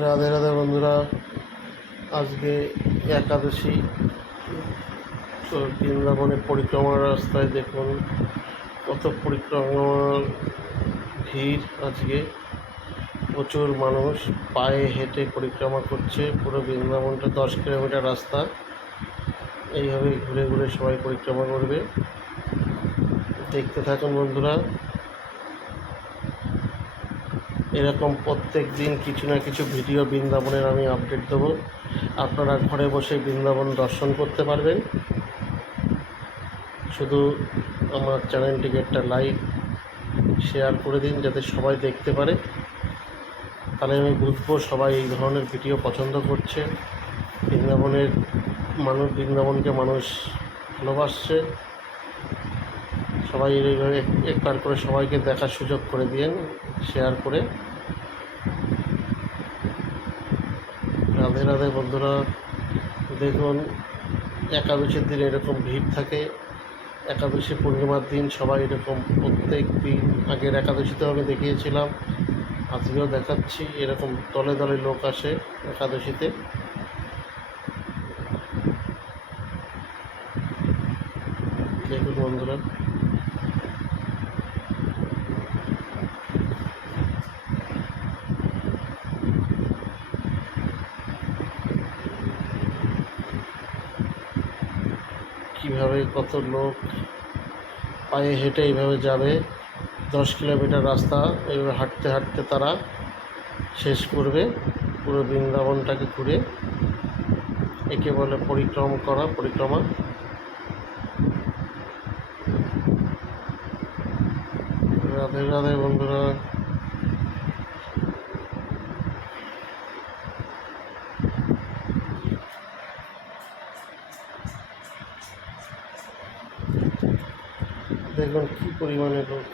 রাধে রাধে বন্ধুরা, আজকে একাদশী। তো বৃন্দাবনের পরিক্রমার রাস্তায় দেখুন কত পরিক্রমার ভিড়। আজকে প্রচুর মানুষ পায়ে হেঁটে পরিক্রমা করছে। পুরো বৃন্দাবনটা 10 কিলোমিটার রাস্তা, এইভাবে ঘুরে ঘুরে সবাই পরিক্রমা করবে। দেখতে থাকুন বন্ধুরা, এরকম প্রত্যেক দিন কিছু না কিছু ভিডিও বৃন্দাবনের আমি আপডেট দেবো। আপনারা ঘরে বসে বৃন্দাবন দর্শন করতে পারবেন। শুধু আমার চ্যানেলটিকে একটা লাইক শেয়ার করে দিন, যাতে সবাই দেখতে পারে। তাহলে আমি বুঝবো সবাই এই ধরনের ভিডিও পছন্দ করছে। বৃন্দাবনকে মানুষ ভালোবাসছে। সবাই এইভাবে একবার করে সবাইকে দেখার সুযোগ করে দিন শেয়ার করে। রাধে রাধে বন্ধুরা, দেখুন একাদশীর দিন এরকম ভিড় থাকে। একাদশী পূর্ণিমার দিন সবাই এরকম প্রত্যেক দিন, আগের একাদশীতেও আমি দেখিয়েছিলাম, আজকেও দেখাচ্ছি, এরকম দলে দলে লোক আসে একাদশীতে। দেখুন বন্ধুরা, কীভাবে কত লোক পায়ে হেঁটে এইভাবে যাবে। 10 কিলোমিটার রাস্তা এইভাবে হাঁটতে হাঁটতে তারা শেষ করবে। পুরো বৃন্দাবনটাকে ঘুরে, একে বলে পরিক্রমা। রাধে রাধে বন্ধুরা। দেখুন কী পরিমাণে লোক।